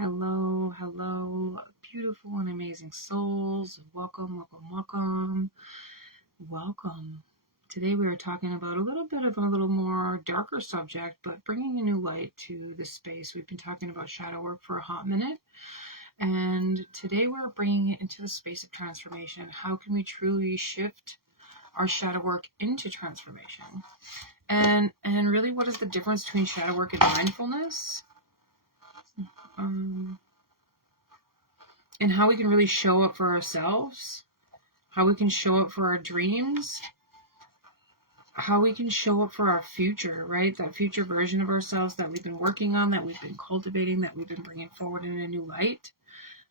Hello, hello, beautiful and amazing souls. Welcome, welcome, welcome, welcome. Today we are talking about a little bit of a little more darker subject, but bringing a new light to the space. We've been talking about shadow work for a hot minute, and today we're bringing it into the space of transformation. How can we truly shift our shadow work into transformation? And really, what is the difference between shadow work and mindfulness? And how we can really show up for ourselves, how we can show up for our dreams, how we can show up for our future, right? That future version of ourselves that we've been working on, that we've been cultivating, that we've been bringing forward in a new light.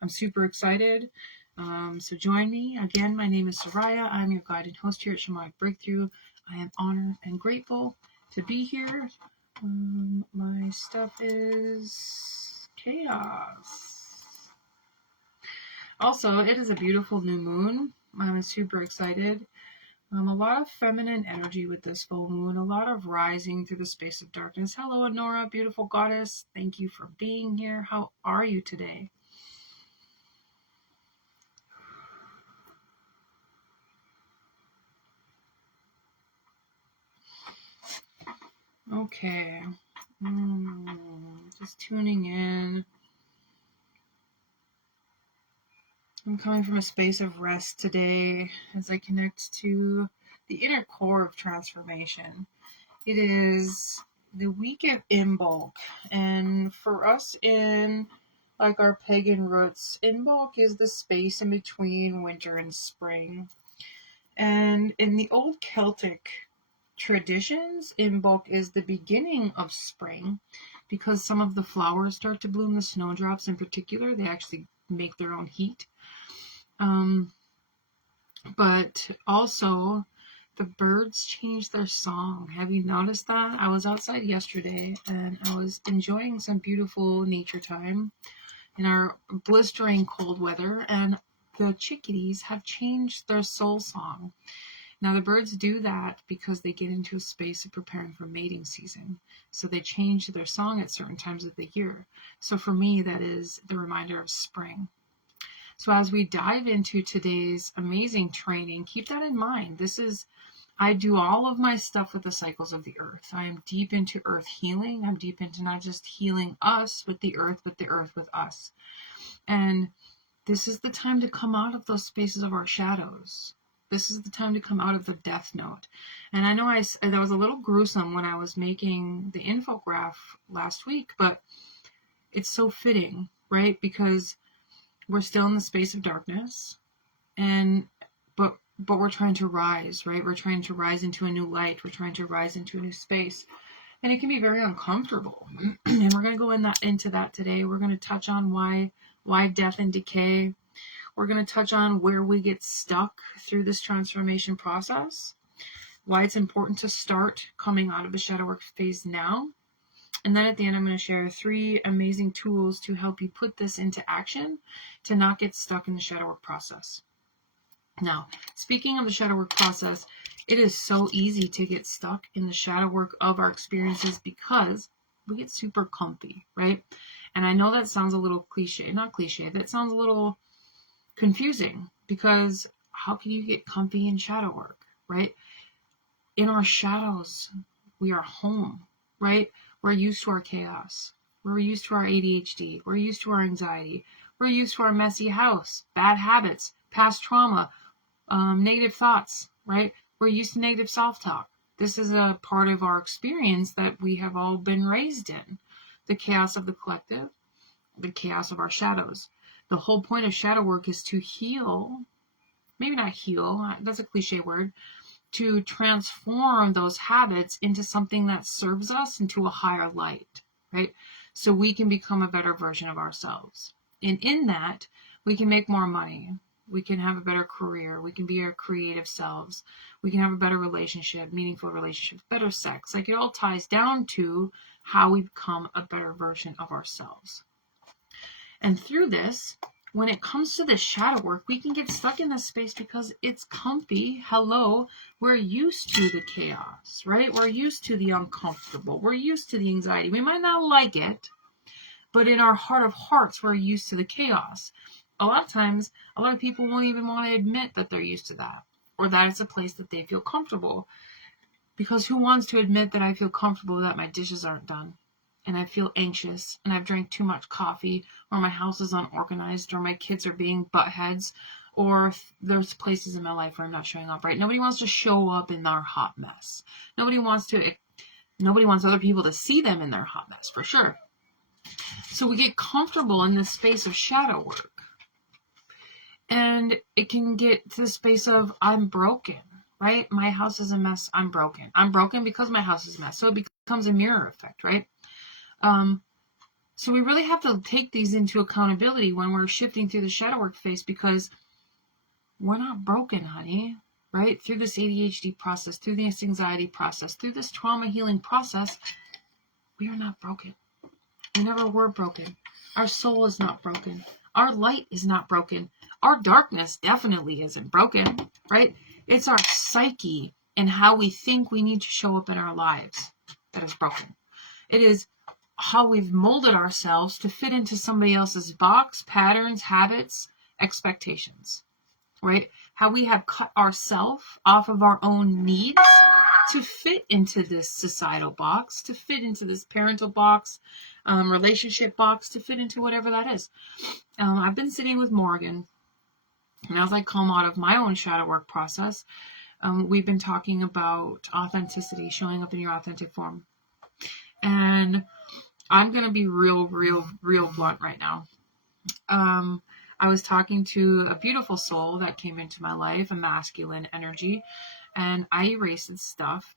I'm super excited. So join me. Again, my name is Soraya. I'm your guide and host here at Shamanic Breakthrough. I am honored and grateful to be here. My stuff is chaos. Also, it is a beautiful new moon. I'm super excited. A lot of feminine energy with this full moon, a lot of rising through the space of darkness. Hello, Honora, beautiful goddess. Thank you for being here. How are you today? Okay. Just tuning in. I'm coming from a space of rest today as I connect to the inner core of transformation. It is the week of Imbolc, and for us in like our pagan roots, Imbolc is the space in between winter and spring. And in the old Celtic traditions, Imbolc is the beginning of spring because some of the flowers start to bloom, the snowdrops in particular, they actually make their own heat. But also the birds change their song. Have you noticed that? I was outside yesterday and I was enjoying some beautiful nature time in our blistering cold weather, and the chickadees have changed their soul song. Now the birds do that because they get into a space of preparing for mating season. So they change their song at certain times of the year. So for me, that is the reminder of spring. So as we dive into today's amazing training, keep that in mind. I do all of my stuff with the cycles of the earth. I am deep into earth healing. I'm deep into not just healing us with the earth, but the earth with us. And this is the time to come out of those spaces of our shadows. This is the time to come out of the death note. And I know that was a little gruesome when I was making the infograph last week, but it's so fitting, right? Because we're still in the space of darkness, but we're trying to rise, right? We're trying to rise into a new light. We're trying to rise into a new space, and it can be very uncomfortable. And we're going to go into that today. We're going to touch on why death and decay. We're going to touch on where we get stuck through this transformation process, why it's important to start coming out of the shadow work phase now. And then at the end, I'm going to share 3 amazing tools to help you put this into action to not get stuck in the shadow work process. Now, speaking of the shadow work process, it is so easy to get stuck in the shadow work of our experiences because we get super comfy, right? And I know that sounds a little cliche, not cliche, that sounds a little confusing because how can you get comfy in shadow work, right? In our shadows, we are home, right? We're used to our chaos. We're used to our ADHD. We're used to our anxiety. We're used to our messy house, bad habits, past trauma, negative thoughts, right? We're used to negative self-talk. This is a part of our experience that we have all been raised in. The chaos of the collective, the chaos of our shadows. The whole point of shadow work is to heal, maybe not heal, that's a cliche word, to transform those habits into something that serves us into a higher light, right? So we can become a better version of ourselves. And in that, we can make more money. We can have a better career. We can be our creative selves. We can have a better relationship, meaningful relationship, better sex. Like it all ties down to how we become a better version of ourselves. And through this, when it comes to the shadow work, we can get stuck in this space because it's comfy. Hello, we're used to the chaos, right? We're used to the uncomfortable. We're used to the anxiety. We might not like it, But in our heart of hearts, we're used to the chaos. A lot of times, a lot of people won't even want to admit that they're used to that, or that it's a place that they feel comfortable. Because who wants to admit that I feel comfortable that my dishes aren't done, and I feel anxious, and I've drank too much coffee, or my house is unorganized, or my kids are being buttheads, or there's places in my life where I'm not showing up right. Nobody wants to show up in their hot mess. Nobody wants other people to see them in their hot mess, for sure. So we get comfortable in this space of shadow work. And it can get to the space of, I'm broken, right? My house is a mess. I'm broken. I'm broken because my house is a mess. So it becomes a mirror effect, right? So we really have to take these into accountability when we're shifting through the shadow work phase, because we're not broken, honey, right? Through this ADHD process, through this anxiety process, through this trauma healing process, we are not broken. We never were broken. Our soul is not broken. Our light is not broken. Our darkness definitely isn't broken, right? It's our psyche and how we think we need to show up in our lives that is broken. It is how we've molded ourselves to fit into somebody else's box, patterns, habits, expectations, right? How we have cut ourselves off of our own needs to fit into this societal box, to fit into this parental box, relationship box, to fit into whatever that is. I've been sitting with Morgan, and as I come out of my own shadow work process, we've been talking about authenticity, showing up in your authentic form. And I'm going to be real blunt right now. I was talking to a beautiful soul that came into my life, a masculine energy, and I erased stuff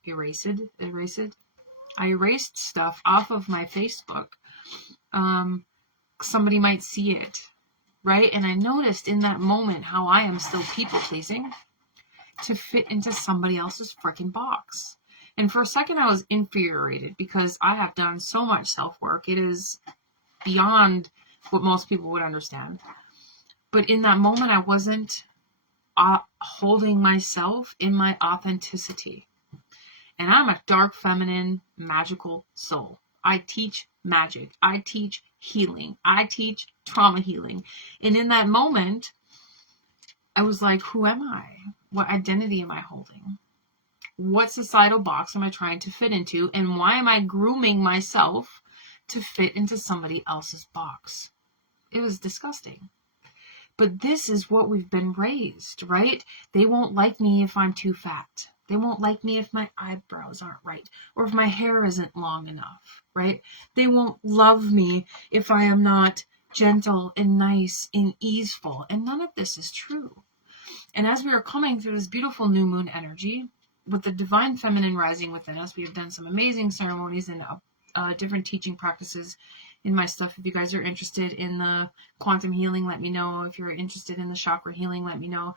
off of my Facebook. Somebody might see it, right? And I noticed in that moment how I am still people pleasing to fit into somebody else's freaking box. And for a second I was infuriated because I have done so much self-work. It is beyond what most people would understand. But in that moment, I wasn't holding myself in my authenticity. And I'm a dark, feminine, magical soul. I teach magic. I teach healing. I teach trauma healing. And in that moment, I was like, who am I? What identity am I holding? What societal box am I trying to fit into? And why am I grooming myself to fit into somebody else's box? It was disgusting. But this is what we've been raised, right? They won't like me if I'm too fat. They won't like me if my eyebrows aren't right, or if my hair isn't long enough, right? They won't love me if I am not gentle and nice and easeful. And none of this is true. And as we are coming through this beautiful new moon energy, with the divine feminine rising within us, we have done some amazing ceremonies and different teaching practices in my stuff. If you guys are interested in the quantum healing, let me know. If you're interested in the chakra healing, let me know.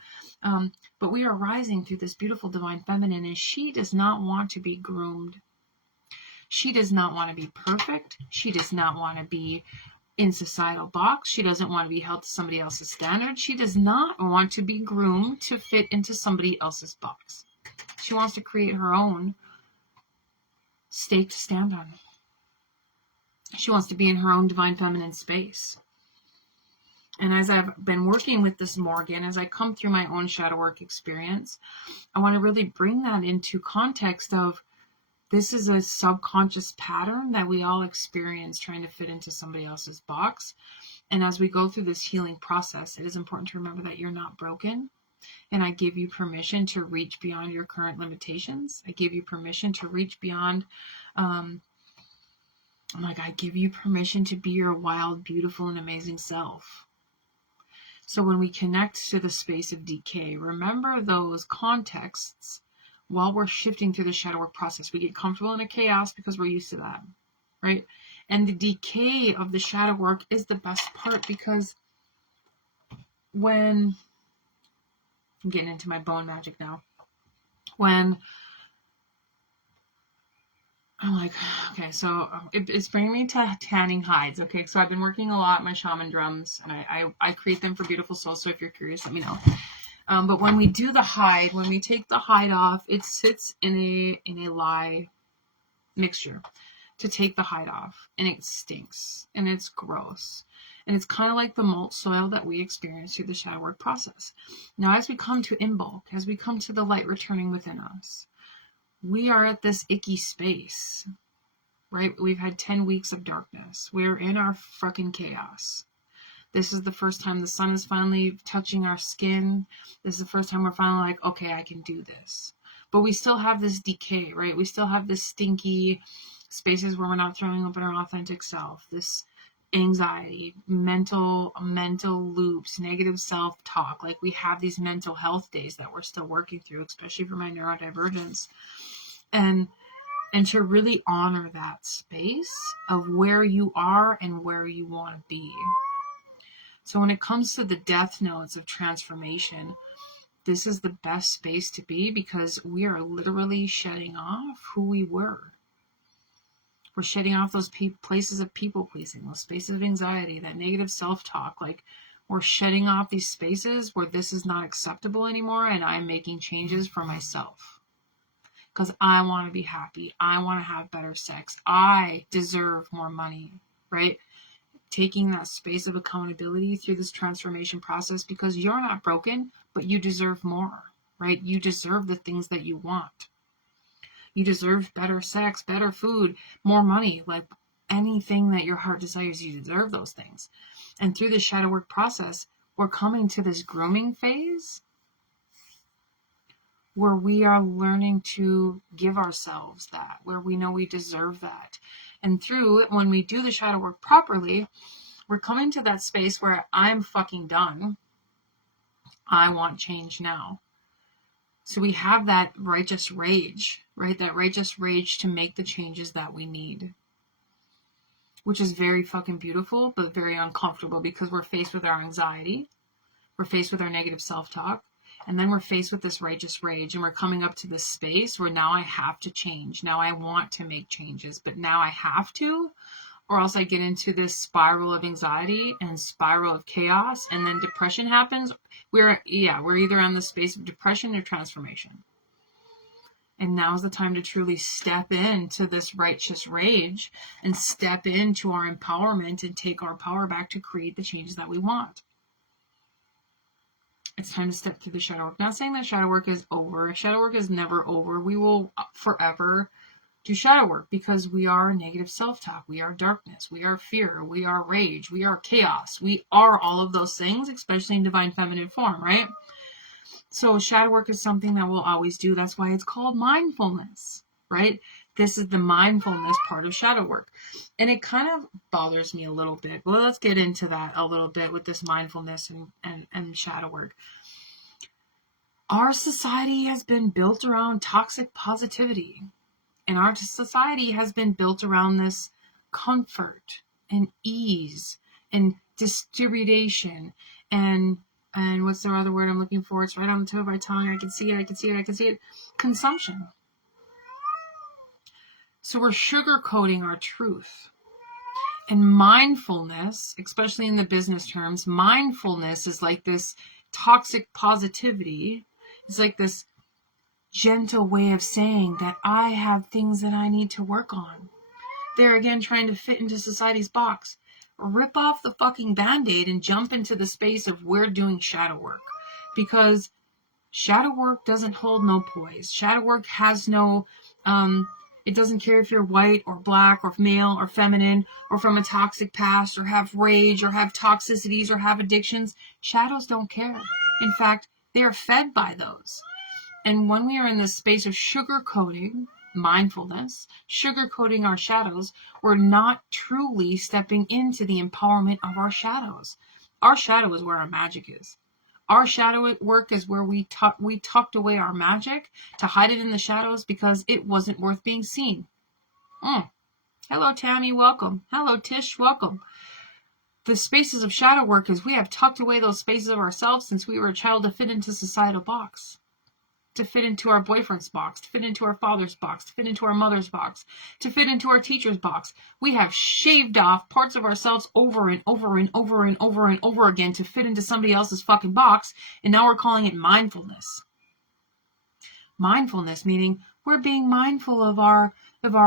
But we are rising through this beautiful divine feminine, and she does not want to be groomed. She does not want to be perfect. She does not want to be in societal box. She doesn't want to be held to somebody else's standard. She does not want to be groomed to fit into somebody else's box. She wants to create her own stake to stand on. She wants to be in her own divine feminine space. And as I've been working with this Morgan, as I come through my own shadow work experience, I want to really bring that into context of this is a subconscious pattern that we all experience trying to fit into somebody else's box. And as we go through this healing process, it is important to remember that you're not broken. And I give you permission to reach beyond your current limitations. I give you permission to reach beyond, I give you permission to be your wild, beautiful, and amazing self. So when we connect to the space of decay, remember those contexts while we're shifting through the shadow work process. We get comfortable in a chaos because we're used to that, right? And the decay of the shadow work is the best part, because when I'm getting into my bone magic now, when I'm like, okay, so it's bringing me to tanning hides. Okay, so I've been working a lot my shaman drums, and I create them for beautiful souls. So if you're curious, let me know. But when we do the hide, when we take the hide off, it sits in a lye mixture. to take the hide off, and it stinks and it's gross. And it's kind of like the molt soil that we experience through the shadow work process. Now, as we come to in bulk, as we come to the light returning within us, we are at this icky space, right? We've had 10 weeks of darkness. We're in our fucking chaos. This is the first time the sun is finally touching our skin. This is the first time we're finally like, okay, I can do this. But we still have this decay, right? We still have this stinky spaces where we're not throwing open our authentic self, this anxiety, mental loops, negative self-talk. Like, we have these mental health days that we're still working through, especially for my neurodivergence. And to really honor that space of where you are and where you want to be. So when it comes to the death notes of transformation, this is the best space to be, because we are literally shedding off who we were. We're shedding off those places of people pleasing, those spaces of anxiety, that negative self-talk. Like, we're shedding off these spaces where this is not acceptable anymore, and I'm making changes for myself. Because I want to be happy. I want to have better sex. I deserve more money, right? Taking that space of accountability through this transformation process, because you're not broken, but you deserve more, right? You deserve the things that you want. You deserve better sex, better food, more money, like anything that your heart desires, you deserve those things. And through the shadow work process, we're coming to this grooming phase where we are learning to give ourselves that, where we know we deserve that. And through, when we do the shadow work properly, we're coming to that space where I'm fucking done. I want change now. So we have that righteous rage, right? That righteous rage to make the changes that we need. Which is very fucking beautiful, but very uncomfortable, because we're faced with our anxiety. We're faced with our negative self-talk. And then we're faced with this righteous rage, and we're coming up to this space where now I have to change. Now I want to make changes, but now I have to, or else I get into this spiral of anxiety and spiral of chaos, and then depression happens. We're either on the space of depression or transformation. And now's the time to truly step into this righteous rage and step into our empowerment and take our power back to create the changes that we want. It's time to step through the shadow work. Not saying that shadow work is over. Shadow work is never over. We will forever do shadow work, because we are negative self-talk. We are darkness. We are fear. We are rage. We are chaos. We are all of those things, especially in divine feminine form, right? So shadow work is something that we'll always do. That's why it's called mindfulness, right? This is the mindfulness part of shadow work. And it kind of bothers me a little bit. Well, let's get into that a little bit with this mindfulness and shadow work. Our society has been built around toxic positivity. And our society has been built around this comfort and ease and distribution and what's the other word I'm looking for? It's right on the tip of my tongue. I can see it. Consumption. So we're sugarcoating our truth. And mindfulness, especially in the business terms, mindfulness is like this toxic positivity. It's like this gentle way of saying that I have things that I need to work on. They're again trying to fit into society's box. Rip off the fucking Band-Aid and jump into the space of we're doing shadow work. Because shadow work doesn't hold no poise. Shadow work has no, it doesn't care if you're white or black or male or feminine or from a toxic past or have rage or have toxicities or have addictions. Shadows don't care. In fact, they are fed by those. And when we are in this space of sugarcoating mindfulness, sugarcoating our shadows, we're not truly stepping into the empowerment of our shadows. Our shadow is where our magic is. Our shadow work is where we tucked away our magic to hide it in the shadows because it wasn't worth being seen. Hello, Tammy, welcome. Hello, Tish, welcome. The spaces of shadow work is we have tucked away those spaces of ourselves since we were a child to fit into societal box. To fit into our boyfriend's box, to fit into our father's box, to fit into our mother's box, to fit into our teacher's box. We have shaved off parts of ourselves over and over and over and over and over again to fit into somebody else's fucking box, and now we're calling it mindfulness. Mindfulness meaning we're being mindful of our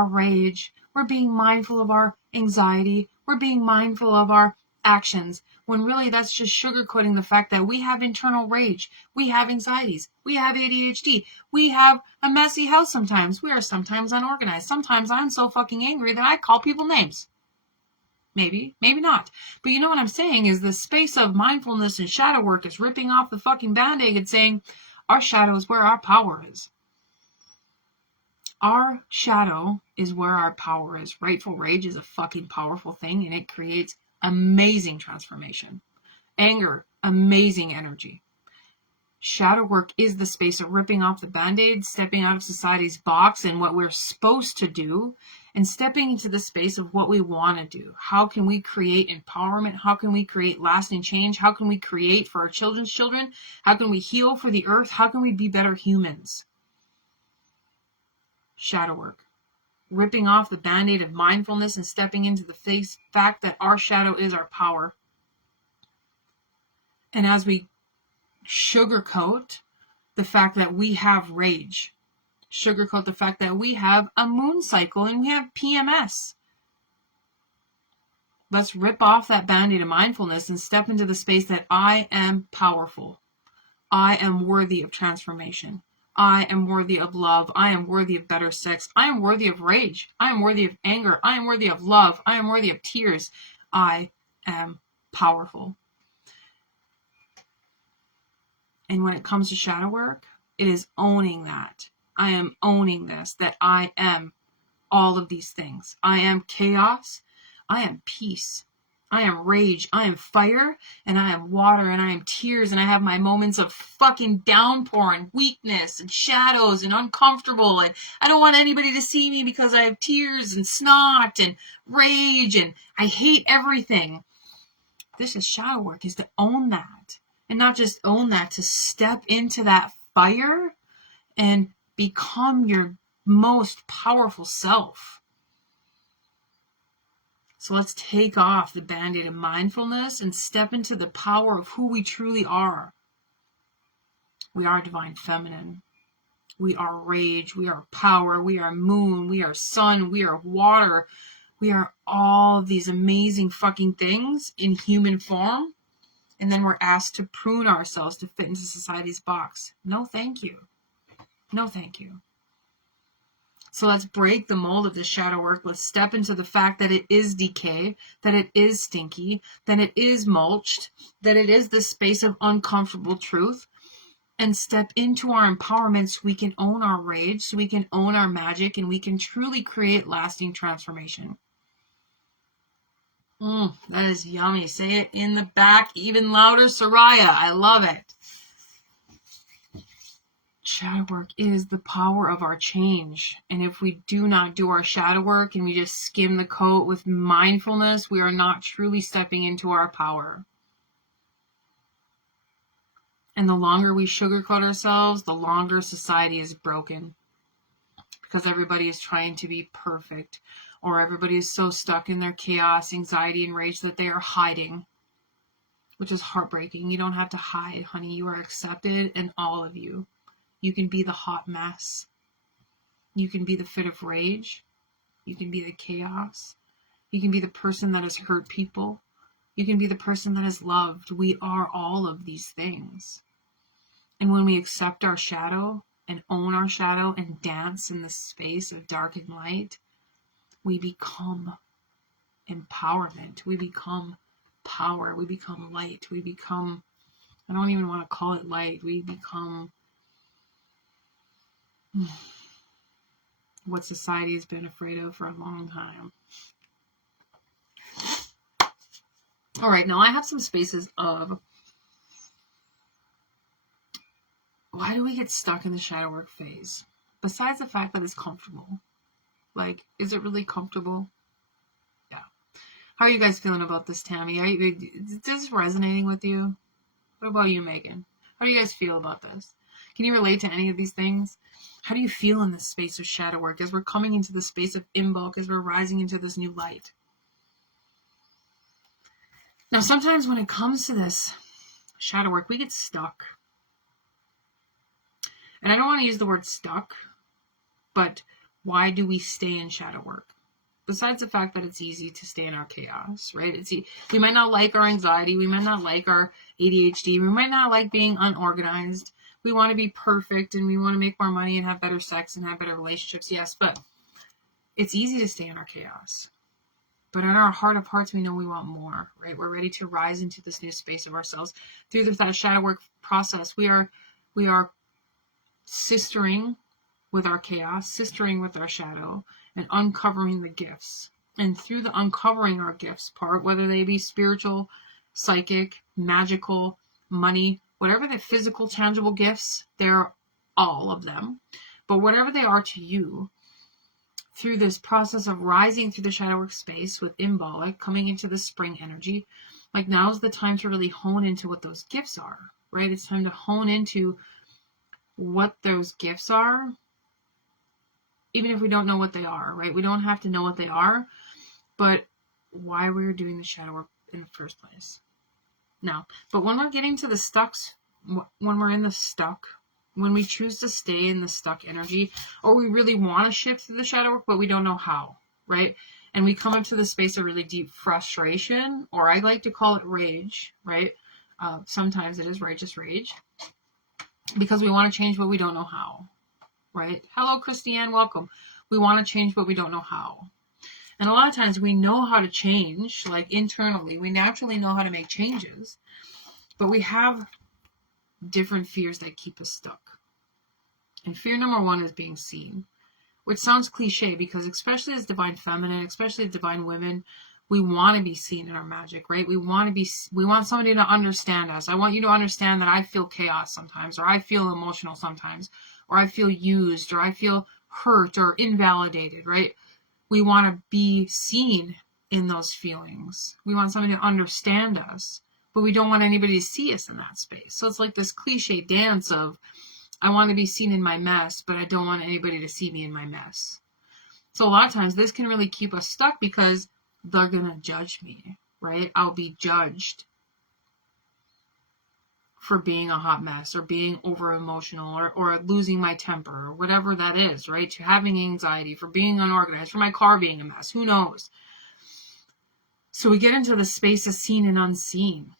rage. We're being mindful of our anxiety. We're being mindful of our actions, when really that's just sugarcoating the fact that we have internal rage, we have anxieties, we have ADHD, we have a messy house sometimes, we are sometimes unorganized, sometimes I'm so fucking angry that I call people names. Maybe not. But you know what I'm saying is the space of mindfulness and shadow work is ripping off the fucking band-aid and saying our shadow is where our power is. Our shadow is where our power is. Rightful rage is a fucking powerful thing, and it creates amazing transformation. Anger, amazing energy. Shadow work is the space of ripping off the band-aid, stepping out of society's box and what we're supposed to do, and stepping into the space of what we want to do. How can we create empowerment? How can we create lasting change? How can we create for our children's children? How can we heal for the earth? How can we be better humans? Shadow work. Ripping off the band-aid of mindfulness and stepping into the fact that our shadow is our power. And as we sugarcoat the fact that we have rage, sugarcoat the fact that we have a moon cycle and we have PMS, let's rip off that band-aid of mindfulness and step into the space that I am powerful. I am worthy of transformation. I am worthy of love. I am worthy of better sex. I am worthy of rage. I am worthy of anger. I am worthy of love. I am worthy of tears. I am powerful. And when it comes to shadow work, it is owning that. I am owning this, that I am all of these things. I am chaos. I am peace. I am rage, I am fire, and I am water, and I am tears, and I have my moments of fucking downpour and weakness and shadows and uncomfortable, and I don't want anybody to see me because I have tears and snot and rage, and I hate everything. This is shadow work, is to own that. And not just own that, to step into that fire and become your most powerful self. So let's take off the band-aid of mindfulness and step into the power of who we truly are. We are divine feminine. We are rage. We are power. We are moon. We are sun. We are water. We are all of these amazing fucking things in human form. And then we're asked to prune ourselves to fit into society's box. No, thank you. No, thank you. So let's break the mold of this shadow work. Let's step into the fact that it is decay, that it is stinky, that it is mulched, that it is this space of uncomfortable truth, and step into our empowerment so we can own our rage, so we can own our magic, and we can truly create lasting transformation. That is yummy. Say it in the back, even louder, Soraya. I love it. Shadow work is the power of our change. And if we do not do our shadow work and we just skim the coat with mindfulness, we are not truly stepping into our power. And the longer we sugarcoat ourselves, the longer society is broken. Because everybody is trying to be perfect. Or everybody is so stuck in their chaos, anxiety, and rage that they are hiding. Which is heartbreaking. You don't have to hide, honey. You are accepted, and all of you. You can be the hot mess. You can be the fit of rage. You can be the chaos. You can be the person that has hurt people. You can be the person that has loved. We are all of these things. And when we accept our shadow and own our shadow and dance in the space of dark and light, we become empowerment. We become power. We become light. We become, I don't even want to call it light. We become what society has been afraid of for a long time. All right, now I have some spaces of why do we get stuck in the shadow work phase? Besides the fact that it's comfortable. Like, is it really comfortable? Yeah. How are you guys feeling about this, Tammy? Is this resonating with you? What about you, Megan? How do you guys feel about this? Can you relate to any of these things? How do you feel in this space of shadow work as we're coming into the space of Imbolc, as we're rising into this new light? Now, sometimes when it comes to this shadow work, we get stuck. And I don't want to use the word stuck, but why do we stay in shadow work? besides the fact that it's easy to stay in our chaos, right? We might not like our anxiety. We might not like our ADHD. We might not like being unorganized. We want to be perfect and we want to make more money and have better sex and have better relationships. Yes, but it's easy to stay in our chaos. But in our heart of hearts, we know we want more, right? We're ready to rise into this new space of ourselves. Through that shadow work process, we are sistering with our chaos, sistering with our shadow, and uncovering the gifts. And through the uncovering our gifts part, whether they be spiritual, psychic, magical, money, whatever the physical, tangible gifts, they're all of them. But whatever they are to you, through this process of rising through the shadow work space with Imbolic, coming into the spring energy, like now's the time to really hone into what those gifts are, right? It's time to hone into what those gifts are, even if we don't know what they are, right? We don't have to know what they are, but why we're doing the shadow work in the first place. Now, but when we're getting to the stucks, when we're in the stuck, when we choose to stay in the stuck energy, or we really want to shift through the shadow work, but we don't know how, right? And we come into the space of really deep frustration, or I like to call it rage, right? Sometimes it is righteous rage, because we want to change, but we don't know how, right? Hello, Christiane, welcome. We want to change, but we don't know how. And a lot of times we know how to change, like internally, we naturally know how to make changes, but we have different fears that keep us stuck. And fear number one is being seen, which sounds cliche because especially as divine feminine, especially as divine women, we want to be seen in our magic, right? We want somebody to understand us. I want you to understand that I feel chaos sometimes, or I feel emotional sometimes, or I feel used, or I feel hurt or invalidated, right? We want to be seen in those feelings. We want somebody to understand us, but we don't want anybody to see us in that space. So it's like this cliche dance of, I want to be seen in my mess, but I don't want anybody to see me in my mess. So a lot of times this can really keep us stuck because they're going to judge me, right? I'll be judged for being a hot mess or being over emotional or losing my temper or whatever that is, right? To having anxiety, for being unorganized, for my car being a mess, who knows? So we get into the space of seen and unseen.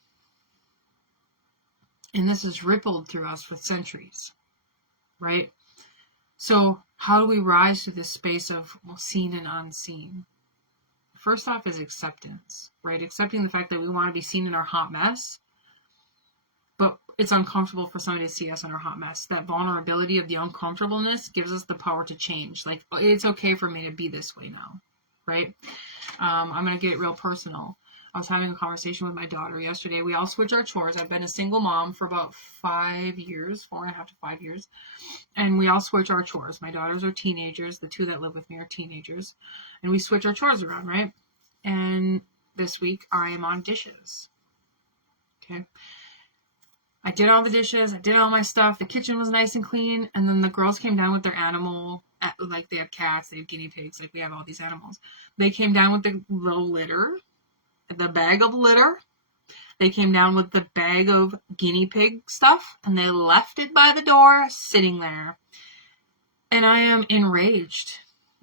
And this has rippled through us for centuries, right? So how do we rise to this space of seen and unseen? First off is acceptance, right? Accepting the fact that we want to be seen in our hot mess, but it's uncomfortable for somebody to see us in our hot mess. That vulnerability of the uncomfortableness gives us the power to change. Like, it's okay for me to be this way now, right? I'm going to get real personal. I was having a conversation with my daughter yesterday. We all switch our chores. I've been a single mom for about 5 years, 4.5 to 5 years. And we all switch our chores. My daughters are teenagers. The two that live with me are teenagers. And we switch our chores around, right? And this week I am on dishes. Okay. I did all the dishes. I did all my stuff. The kitchen was nice and clean. And then the girls came down with their animal. Like they have cats, they have guinea pigs. Like we have all these animals. They came down with the little litter. The bag of litter. They came down with the bag of guinea pig stuff and they left it by the door sitting there. And I am enraged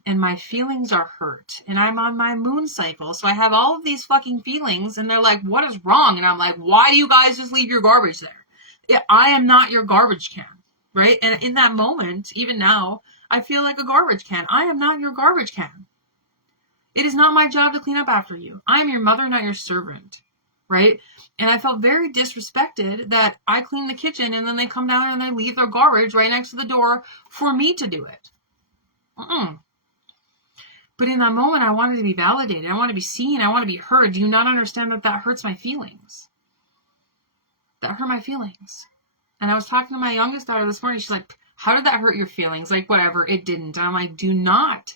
and my feelings are hurt and I'm on my moon cycle. So I have all of these fucking feelings and they're like, what is wrong? And I'm like, why do you guys just leave your garbage there? I am not your garbage can, right? And in that moment, even now, I feel like a garbage can. I am not your garbage can. It is not my job to clean up after you. I am your mother, not your servant, right? And I felt very disrespected that I clean the kitchen and then they come down and they leave their garbage right next to the door for me to do it. But in that moment, I wanted to be validated. I want to be seen. I want to be heard. Do you not understand that that hurts my feelings? That hurt my feelings. And I was talking to my youngest daughter this morning. She's like, how did that hurt your feelings? Like, whatever, it didn't. And I'm like, do not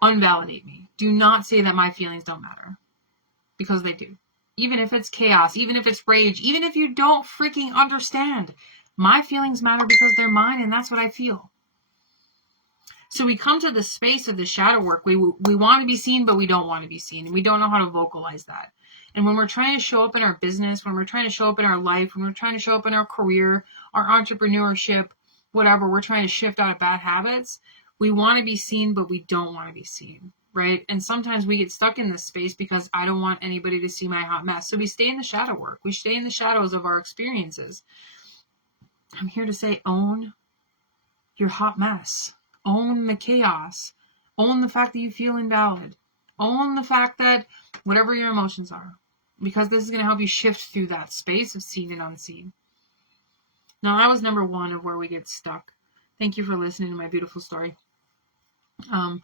unvalidate me. Do not say that my feelings don't matter. Because they do. Even if it's chaos, even if it's rage, even if you don't freaking understand, my feelings matter because they're mine and that's what I feel. So we come to the space of the shadow work. We want to be seen, but we don't want to be seen. And we don't know how to vocalize that. And when we're trying to show up in our business, when we're trying to show up in our life, when we're trying to show up in our career, our entrepreneurship, whatever, we're trying to shift out of bad habits. We want to be seen, but we don't want to be seen. right? And sometimes we get stuck in this space because I don't want anybody to see my hot mess. So we stay in the shadow work. We stay in the shadows of our experiences. I'm here to say, own your hot mess. Own the chaos. Own the fact that you feel invalid. Own the fact that whatever your emotions are, because this is going to help you shift through that space of seen and unseen. Now, that was number one of where we get stuck. Thank you for listening to my beautiful story. Can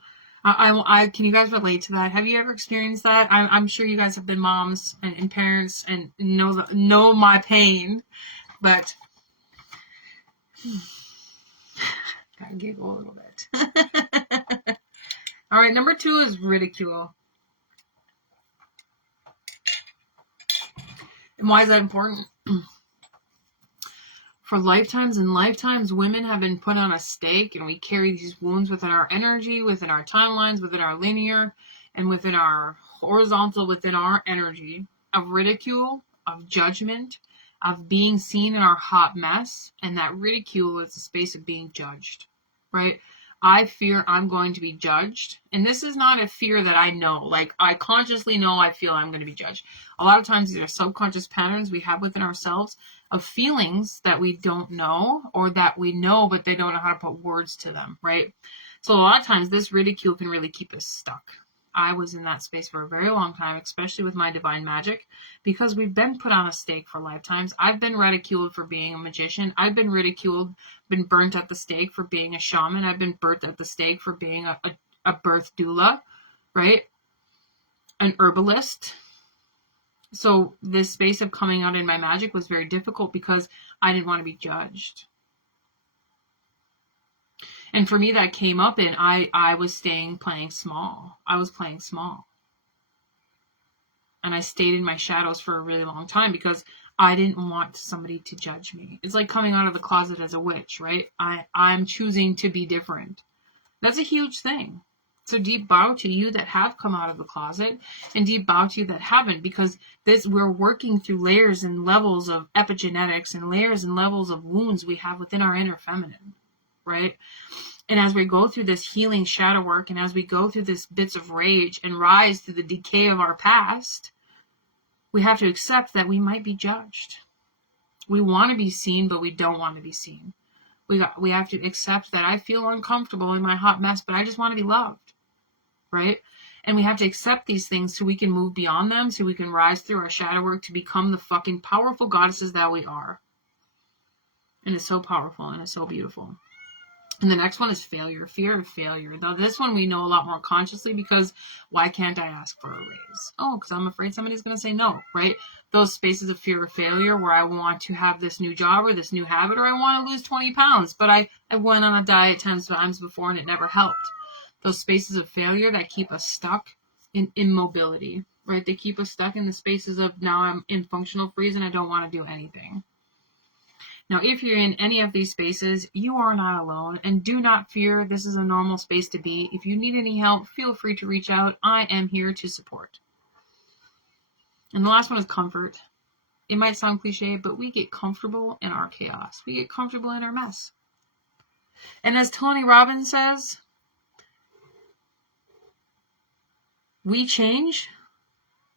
you guys relate to that? Have you ever experienced that? I'm sure you guys have been moms and parents and know my pain, but gotta giggle a little bit. All right, number 2 is ridicule. And why is that important? For lifetimes and lifetimes, women have been put on a stake, and we carry these wounds within our energy, within our timelines, within our linear, and within our horizontal, within our energy of ridicule, of judgment, of being seen in our hot mess. And that ridicule is the space of being judged, right? I fear I'm going to be judged. And this is not a fear that I know. Like, I consciously know I feel I'm going to be judged. A lot of times these are subconscious patterns we have within ourselves of feelings that we don't know, or that we know, but they don't know how to put words to them, right? So a lot of times this ridicule can really keep us stuck. I was in that space for a very long time, especially with my divine magic, because we've been put on a stake for lifetimes. I've been ridiculed for being a magician. I've been ridiculed, been burnt at the stake for being a shaman. I've been burnt at the stake for being a birth doula, right? An herbalist. So this space of coming out in my magic was very difficult because I didn't want to be judged. And for me, that came up in I was playing small. I was playing small. And I stayed in my shadows for a really long time because I didn't want somebody to judge me. It's like coming out of the closet as a witch, right? I'm choosing to be different. That's a huge thing. So deep bow to you that have come out of the closet, and deep bow to you that haven't, because we're working through layers and levels of epigenetics and layers and levels of wounds we have within our inner feminine, right? And as we go through this healing shadow work, and as we go through this bits of rage and rise through the decay of our past, we have to accept that we might be judged. We want to be seen, but we don't want to be seen. We have to accept that I feel uncomfortable in my hot mess, but I just want to be loved. Right? And we have to accept these things so we can move beyond them, so we can rise through our shadow work to become the fucking powerful goddesses that we are. And it's so powerful and it's so beautiful. And the next one is failure, fear of failure. Now, this one we know a lot more consciously, because why can't I ask for a raise? Oh, because I'm afraid somebody's going to say no, right? Those spaces of fear of failure where I want to have this new job or this new habit, or I want to lose 20 pounds, but I went on a diet 10 times before and it never helped. Those spaces of failure that keep us stuck in immobility, right? They keep us stuck in the spaces of, now I'm in functional freeze and I don't want to do anything. Now, if you're in any of these spaces, you are not alone, and do not fear. This is a normal space to be. If you need any help, feel free to reach out. I am here to support. And the last one is comfort. It might sound cliche, but we get comfortable in our chaos. We get comfortable in our mess. And as Tony Robbins says, we change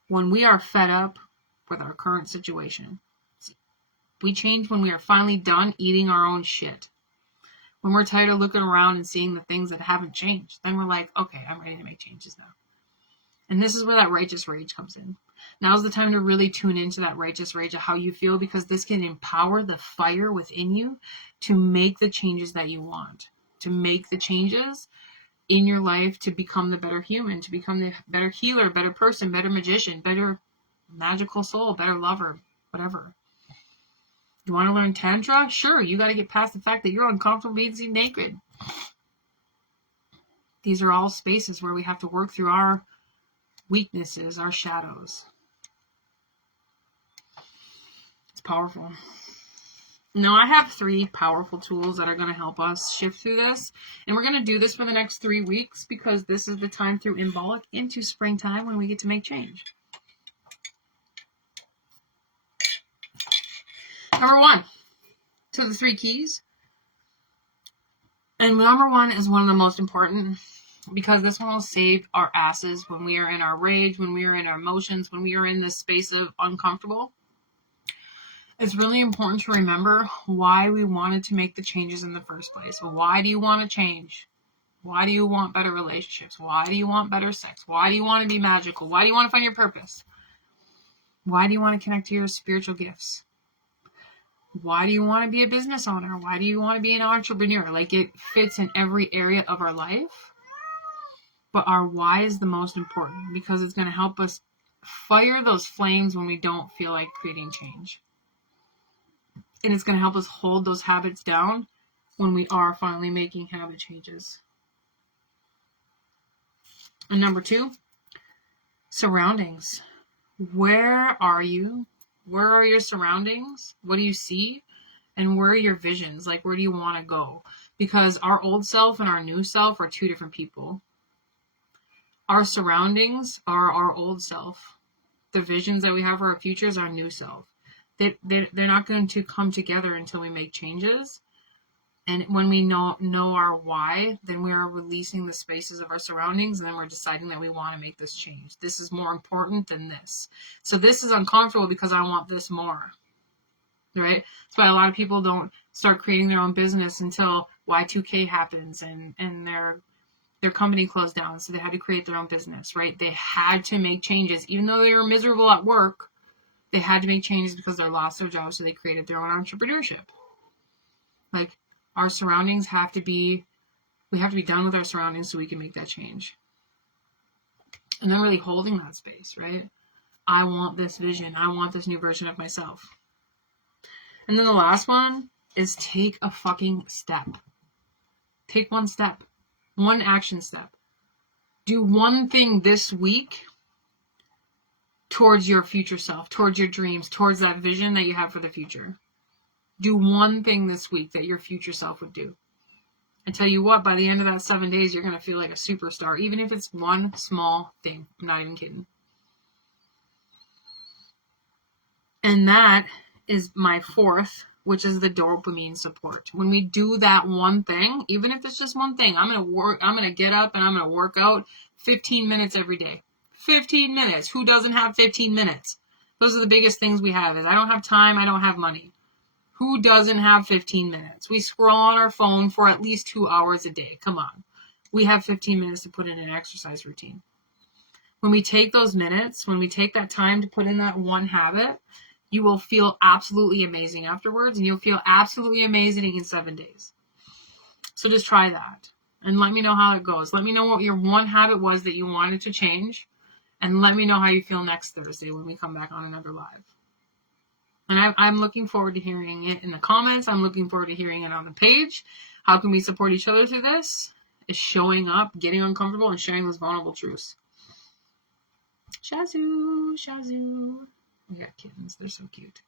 when we are fed up with our current situation. We change when we are finally done eating our own shit. When we're tired of looking around and seeing the things that haven't changed, then we're like, okay, I'm ready to make changes now. And this is where that righteous rage comes in. Now's the time to really tune into that righteous rage of how you feel, because this can empower the fire within you to make the changes that you want, to make the changes in your life, to become the better human, to become the better healer, better person, better magician, better magical soul, better lover, whatever. You want to learn Tantra? Sure, you got to get past the fact that you're uncomfortable being seen naked. These are all spaces where we have to work through our weaknesses, our shadows. It's powerful. Now, I have 3 powerful tools that are going to help us shift through this. And we're going to do this for the next 3 weeks, because this is the time through Imbolic into springtime when we get to make change. Number 1, to the 3 keys. And number 1 is one of the most important. because this one will save our asses when we are in our rage, when we are in our emotions, when we are in this space of uncomfortable. It's really important to remember why we wanted to make the changes in the first place. Why do you want to change? Why do you want better relationships? Why do you want better sex? Why do you want to be magical? Why do you want to find your purpose? Why do you want to connect to your spiritual gifts? Why do you want to be a business owner? Why do you want to be an entrepreneur? Like, it fits in every area of our life. But our why is the most important, because it's going to help us fire those flames when we don't feel like creating change. And it's going to help us hold those habits down when we are finally making habit changes. And number 2, surroundings. Where are you? Where are your surroundings? What do you see? And where are your visions? Like, where do you want to go? Because our old self and our new self are 2 different people. Our surroundings are our old self. The visions that we have for our future is our new self. They're not going to come together until we make changes. And when we know our why, then we are releasing the spaces of our surroundings, and then we're deciding that we want to make this change. This is more important than this. So this is uncomfortable because I want this more. Right? That's why a lot of people don't start creating their own business until Y2K happens and their company closed down. So they had to create their own business, right? They had to make changes. Even though they were miserable at work, they had to make changes because they lost their job. So they created their own entrepreneurship. Like, our surroundings we have to be done with our surroundings so we can make that change. And then really holding that space, right? I want this vision. I want this new version of myself. And then the last one is take a fucking step. Take one step. One action step. Do one thing this week towards your future self, towards your dreams, towards that vision that you have for the future. Do one thing this week that your future self would do. I tell you what, by the end of that 7 days, you're going to feel like a superstar, even if it's one small thing. I'm not even kidding. And that is my 4th, which is the dopamine support. When we do that one thing, even if it's just one thing, I'm going to get up and I'm going to work out 15 minutes every day. 15 minutes. Who doesn't have 15 minutes? Those are the biggest things we have. Is I don't have time, I don't have money. Who doesn't have 15 minutes? We scroll on our phone for at least 2 hours a day. Come on. We have 15 minutes to put in an exercise routine. When we take those minutes, when we take that time to put in that one habit, you will feel absolutely amazing afterwards, and you'll feel absolutely amazing in 7 days. So just try that and let me know how it goes. Let me know what your one habit was that you wanted to change, and let me know how you feel next Thursday when we come back on another live. And I'm looking forward to hearing it in the comments. I'm looking forward to hearing it on the page. How can we support each other through this? Is showing up, getting uncomfortable, and sharing those vulnerable truths. Shazoo, Shazoo. We got kittens. They're so cute.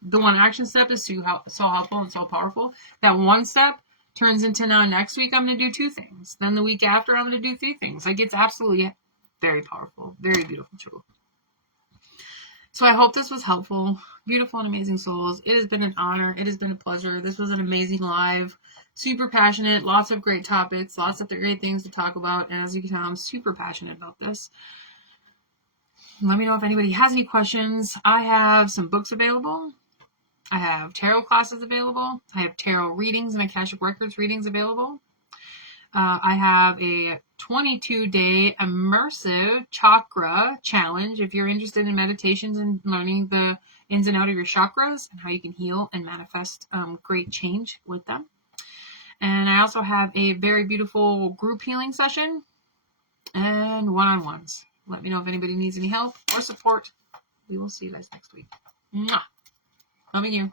The one action step is so helpful and so powerful. That one step turns into, now next week I'm going to do 2 things. Then the week after I'm going to do 3 things. Like, it's absolutely very powerful. Very beautiful tool. So I hope this was helpful. Beautiful and amazing souls. It has been an honor. It has been a pleasure. This was an amazing live. Super passionate. Lots of great topics. Lots of great things to talk about. And as you can tell, I'm super passionate about this. Let me know if anybody has any questions. I have some books available. I have tarot classes available. I have tarot readings and Akashic Records readings available. I have a 22-day immersive chakra challenge if you're interested in meditations and learning the ins and outs of your chakras and how you can heal and manifest great change with them. And I also have a very beautiful group healing session and one-on-ones. Let me know if anybody needs any help or support. We will see you guys next week. Mwah. Loving you.